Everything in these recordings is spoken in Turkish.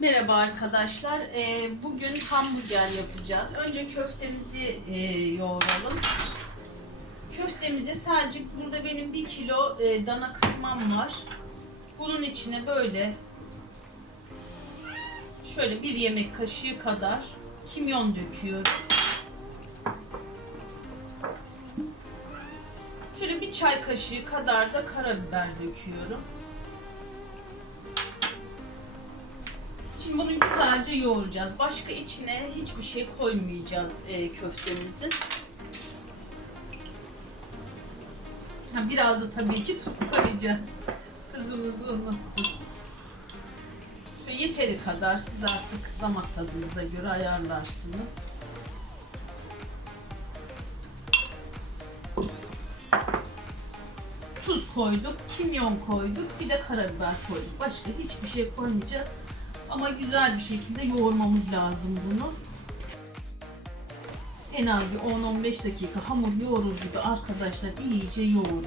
Merhaba arkadaşlar. Ee, bugün hamburger yapacağız. Önce köftemizi e, yoğuralım. Köftemizi sadece burada benim bir kilo e, dana kıymam var. Bunun içine böyle şöyle bir yemek kaşığı kadar kimyon döküyorum. Şöyle bir çay kaşığı kadar da karabiber döküyorum. Şimdi bunu güzelce yoğuracağız. Başka içine hiçbir şey koymayacağız e, köftemizin. Ha, biraz da tabii ki tuz koyacağız. Tuzumuzu unuttuk. Şöyle yeteri kadar siz artık damak tadınıza göre ayarlarsınız. Tuz koyduk, kimyon koyduk, bir de karabiber koyduk. Başka hiçbir şey koymayacağız. Ama güzel bir şekilde yoğurmamız lazım bunu. En az bir 10-15 dakika hamur yoğurur gibi arkadaşlar iyice yoğurun.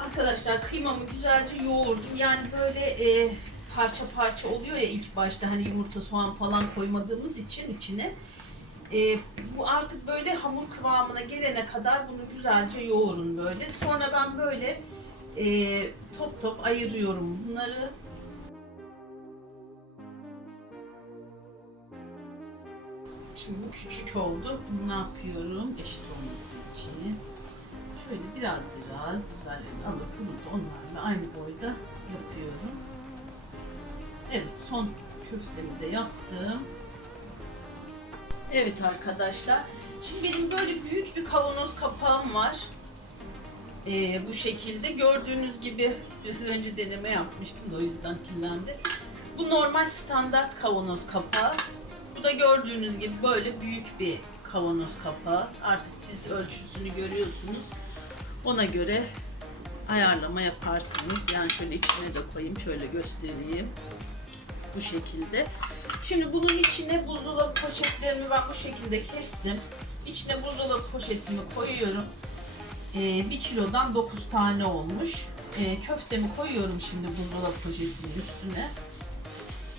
Arkadaşlar kıymamı güzelce yoğurdum. Yani böyle e, parça parça oluyor ya ilk başta hani yumurta soğan falan koymadığımız için içine. E, bu artık böyle hamur kıvamına gelene kadar bunu güzelce yoğurun böyle. Sonra ben böyle e, top top ayırıyorum bunları. Şimdi bu küçük oldu. Bunu ne yapıyorum? Eşit olması için. Şöyle biraz biraz güzellerini alıp bunu da onlarla aynı boyda yapıyorum. Evet son köftemi de yaptım. Evet arkadaşlar. Şimdi benim böyle büyük bir kavanoz kapağım var. Ee, bu şekilde gördüğünüz gibi biraz önce deneme yapmıştım da o yüzden kirlendi. Bu normal standart kavanoz kapağı. Bu da gördüğünüz gibi böyle büyük bir kavanoz kapağı. Artık siz ölçüsünü görüyorsunuz. Ona göre ayarlama yaparsınız. Yani şöyle içine de koyayım, şöyle göstereyim. Bu şekilde. Şimdi bunun içine buzdolabı poşetlerini ben bu şekilde kestim. İçine buzdolabı poşetimi koyuyorum. Ee, bir kilodan 9 tane olmuş. Ee, köftemi koyuyorum şimdi buzdolabı poşetinin üstüne.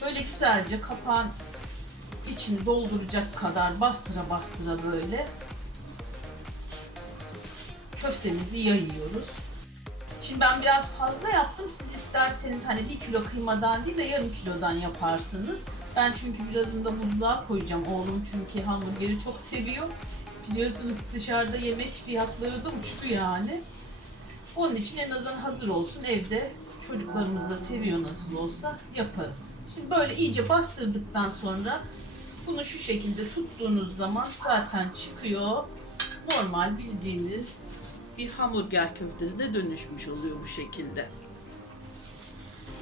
Böyle güzelce kapağın içini dolduracak kadar bastıra bastıra böyle köftemizi yayıyoruz. Şimdi ben biraz fazla yaptım. Siz isterseniz hani bir kilo kıymadan değil de yarım kilodan yaparsınız. Ben çünkü birazını da buzluğa koyacağım. Oğlum çünkü hamburgeri çok seviyor. Biliyorsunuz dışarıda yemek fiyatları da uçtu yani. Onun için en azından hazır olsun. Evde çocuklarımız da seviyor nasıl olsa yaparız. Şimdi böyle iyice bastırdıktan sonra bunu şu şekilde tuttuğunuz zaman zaten çıkıyor. Normal bildiğiniz bir hamburger köftesine dönüşmüş oluyor bu şekilde.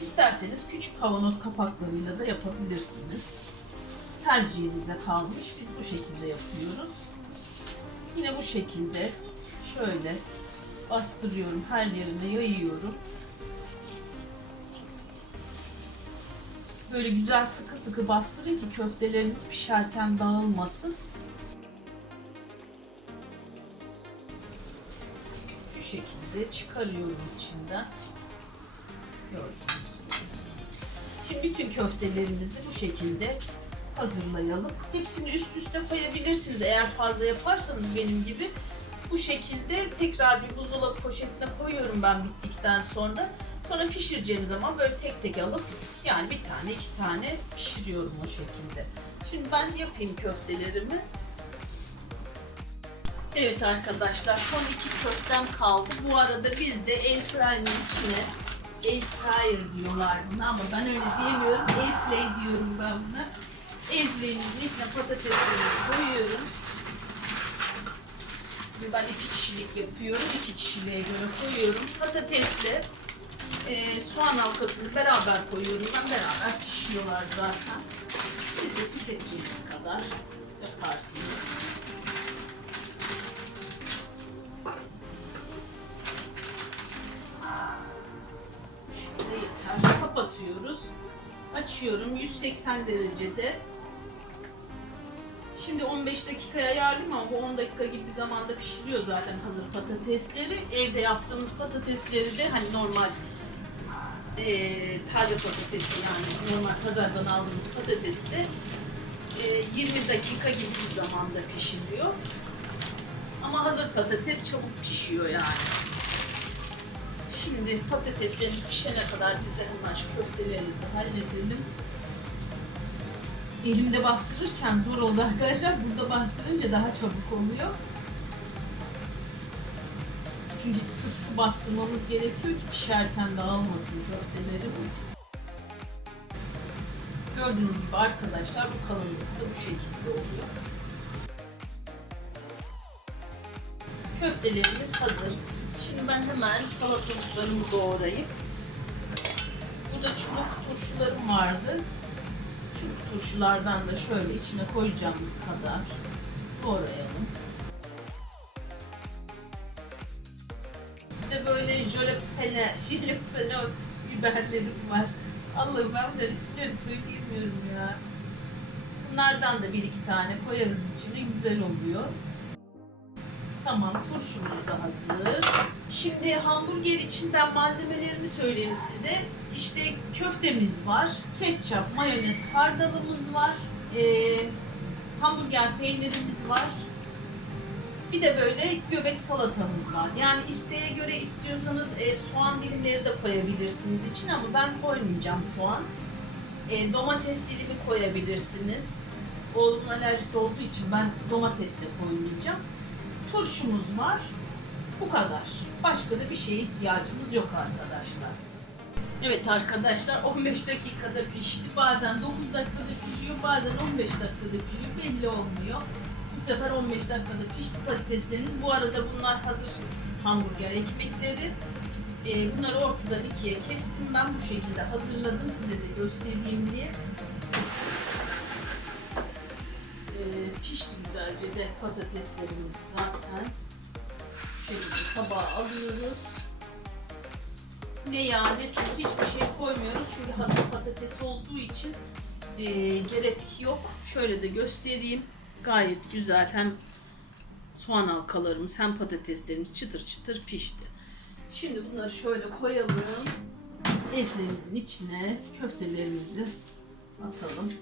İsterseniz küçük kavanoz kapaklarıyla da yapabilirsiniz. Tercihinize kalmış. Biz bu şekilde yapıyoruz. Yine bu şekilde şöyle bastırıyorum. Her yerine yayıyorum. Böyle güzel sıkı sıkı bastırın ki köfteleriniz pişerken dağılmasın. Şu şekilde çıkarıyorum içinden. Gördüğünüz gibi. Şimdi bütün köftelerimizi bu şekilde hazırlayalım. Hepsini üst üste koyabilirsiniz eğer fazla yaparsanız benim gibi. Bu şekilde tekrar bir buzdolabı poşetine koyuyorum ben bittikten sonra. Sonra pişireceğim zaman böyle tek tek alıp yani bir tane iki tane pişiriyorum o şekilde. Şimdi ben yapayım köftelerimi. Evet arkadaşlar son iki köftem kaldı. Bu arada biz de air fryer'ın içine air fryer diyorlar buna ama ben öyle diyemiyorum. Airfryer diyorum ben buna. Airfryer'ın içine patatesleri koyuyorum. Şimdi ben iki kişilik yapıyorum. iki kişiliğe göre koyuyorum. Patatesle e, soğan halkasını beraber koyuyorum. Ben beraber pişiyorlar zaten. Siz de tüketeceğiniz kadar yaparsınız. Şekilde yeter. Kapatıyoruz. Açıyorum 180 derecede. Şimdi 15 dakikaya ayarlayayım ama bu 10 dakika gibi bir zamanda pişiriyor zaten hazır patatesleri. Evde yaptığımız patatesleri de hani normal Ee, taze patatesi yani normal pazardan aldığımız patatesi de e, 20 dakika gibi bir zamanda pişiriyor. Ama hazır patates çabuk pişiyor yani. Şimdi patateslerimiz pişene kadar biz de hemen şu köftelerimizi halledelim. Elimde bastırırken zor oldu arkadaşlar. Burada bastırınca daha çabuk oluyor. Çünkü sıkı sıkı bastırmamız gerekiyor ki pişerken dağılmasın köftelerimiz. Gördüğünüz gibi arkadaşlar bu kalınlıkta bu şekilde oluyor. Köftelerimiz hazır. Şimdi ben hemen salatalıklarımı doğrayıp burada çubuk turşularım vardı. Çubuk turşulardan da şöyle içine koyacağımız kadar doğrayalım. Bir de böyle jölepene, jölepene biberlerim var. Allah'ım ben bunların isimlerini söyleyemiyorum ya. Bunlardan da bir iki tane koyarız içine güzel oluyor. Tamam turşumuz da hazır. Şimdi hamburger için ben malzemelerimi söyleyeyim size. İşte köftemiz var, ketçap, mayonez, hardalımız var, ee, hamburger peynirimiz var. Bir de böyle göbek salatamız var. Yani isteğe göre istiyorsanız e, soğan dilimleri de koyabilirsiniz için ama ben koymayacağım soğan. E, domates dilimi koyabilirsiniz. Oğlumun alerjisi olduğu için ben domates de koymayacağım. Turşumuz var. Bu kadar. Başka da bir şeye ihtiyacımız yok arkadaşlar. Evet arkadaşlar 15 dakikada pişti. Bazen 9 dakikada pişiyor, bazen 15 dakikada pişiyor. Belli olmuyor. Bu sefer 15 dakikada pişti patateslerimiz. Bu arada bunlar hazır hamburger ekmekleri. Ee, bunları ortadan ikiye kestim ben bu şekilde hazırladım size de göstereyim diye. Ee, pişti güzelce de patateslerimiz zaten. Şekilde tabağa alıyoruz. Ne yağ ne tuz hiçbir şey koymuyoruz çünkü hazır patates olduğu için e, gerek yok. Şöyle de göstereyim. Gayet güzel hem soğan halkalarımız hem patateslerimiz çıtır çıtır pişti. Şimdi bunları şöyle koyalım. Eflerimizin içine köftelerimizi atalım.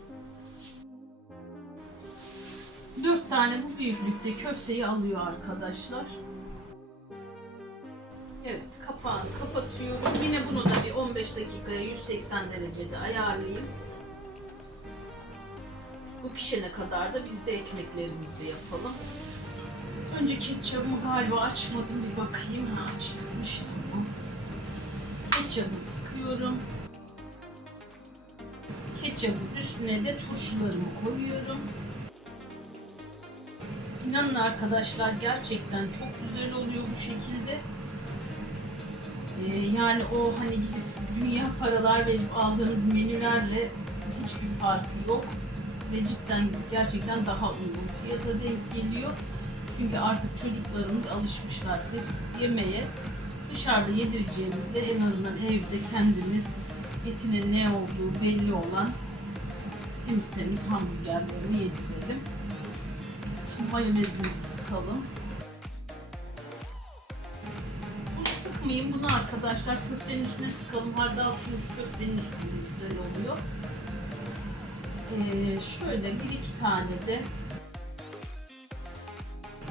Dört tane bu büyüklükte köfteyi alıyor arkadaşlar. Evet kapağını kapatıyorum. Yine bunu da bir 15 dakikaya 180 derecede ayarlayayım. Bu pişene kadar da biz de ekmeklerimizi yapalım. Önce ketçabımı galiba açmadım bir bakayım. Ha çıkmıştı bu. Ketçabımı sıkıyorum. Ketçabın üstüne de turşularımı koyuyorum. İnanın arkadaşlar gerçekten çok güzel oluyor bu şekilde. Ee, yani o hani gidip dünya paralar verip aldığınız menülerle hiçbir farkı yok. Ve cidden gerçekten daha uygun fiyata denk geliyor. Çünkü artık çocuklarımız alışmışlar fast yemeye. Dışarıda yedireceğimize en azından evde kendimiz etinin ne olduğu belli olan temiz temiz hamburgerlerini yedirelim. Mayonezimizi sıkalım. Bunu sıkmayayım. Bunu arkadaşlar köftenin üstüne sıkalım. Hardal çünkü köftenin üstünde güzel oluyor. Ee, şöyle bir iki tane de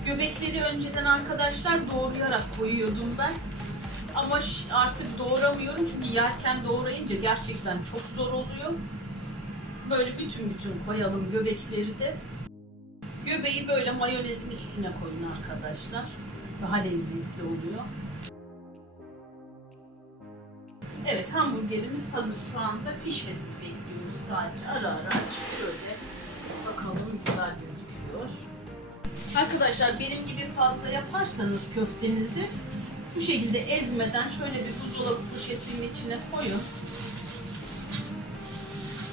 göbekleri önceden arkadaşlar doğrayarak koyuyordum ben. Ama artık doğramıyorum çünkü yerken doğrayınca gerçekten çok zor oluyor. Böyle bütün bütün koyalım göbekleri de. Göbeği böyle mayonezin üstüne koyun arkadaşlar. Daha lezzetli oluyor. Evet hamburgerimiz hazır şu anda. Pişmesini bekliyoruz sadece. Ara ara açıp şöyle bakalım güzel gözüküyor. Arkadaşlar benim gibi fazla yaparsanız köftenizi bu şekilde ezmeden şöyle bir buzdolabı poşetinin içine koyun.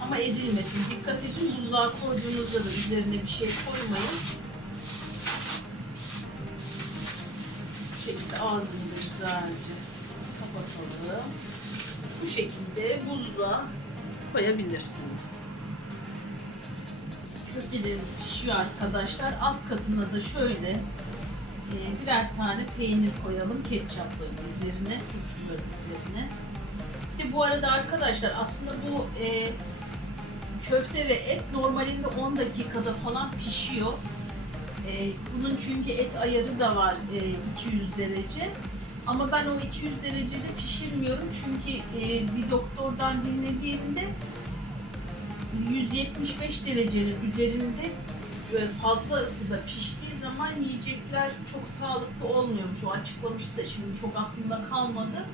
Ama ezilmesin. Dikkat edin buzluğa koyduğunuzda da üzerine bir şey koymayın. Bu şekilde ağzını da güzelce kapatalım. Bu şekilde buzluğa koyabilirsiniz. Köftelerimiz pişiyor arkadaşlar. Alt katına da şöyle e, birer tane peynir koyalım ketçapların üzerine, turşuların üzerine. Bir de bu arada arkadaşlar aslında bu e, köfte ve et normalinde 10 dakikada falan pişiyor. E, bunun çünkü et ayarı da var e, 200 derece. Ama ben o 200 derecede pişirmiyorum çünkü e, bir doktordan dinlediğimde 175 derecenin üzerinde e, fazla ısıda piştiği zaman yiyecekler çok sağlıklı olmuyormuş. O açıklamıştı da şimdi çok aklımda kalmadı.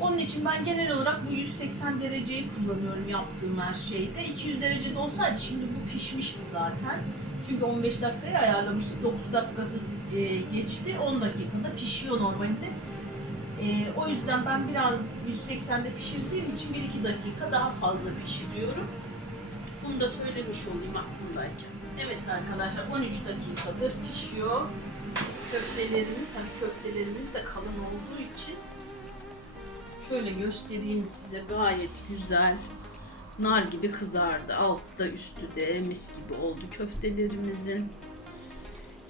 Onun için ben genel olarak bu 180 dereceyi kullanıyorum yaptığım her şeyde. 200 derecede olsaydı şimdi bu pişmişti zaten. Çünkü 15 dakikaya ayarlamıştık. 9 dakikası e, geçti. 10 dakikada pişiyor normalde. E, o yüzden ben biraz 180'de pişirdiğim için 1-2 dakika daha fazla pişiriyorum. Bunu da söylemiş olayım aklımdayken. Evet arkadaşlar 13 dakikadır pişiyor. Köftelerimiz, tabii köftelerimiz de kalın olduğu için şöyle göstereyim size gayet güzel nar gibi kızardı. Altta üstü de mis gibi oldu köftelerimizin.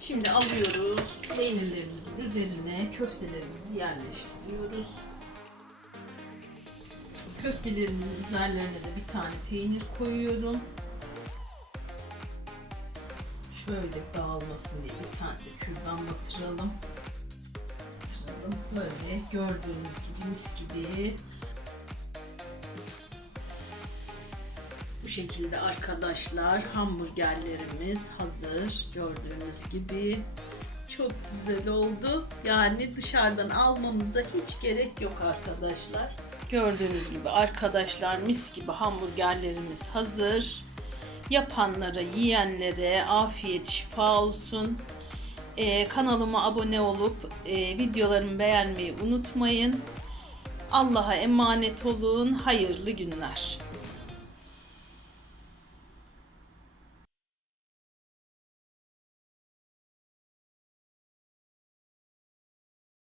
Şimdi alıyoruz peynirlerimizin üzerine köftelerimizi yerleştiriyoruz. Köftelerimizin üzerlerine de bir tane peynir koyuyorum. Şöyle dağılmasın diye bir tane de kürdan batıralım. Batıralım. Böyle gördüğünüz gibi mis gibi. Bu şekilde arkadaşlar hamburgerlerimiz hazır. Gördüğünüz gibi çok güzel oldu. Yani dışarıdan almamıza hiç gerek yok arkadaşlar. Gördüğünüz gibi arkadaşlar mis gibi hamburgerlerimiz hazır. Yapanlara, yiyenlere afiyet şifa olsun. Ee, kanalıma abone olup e, videolarımı beğenmeyi unutmayın. Allah'a emanet olun. Hayırlı günler.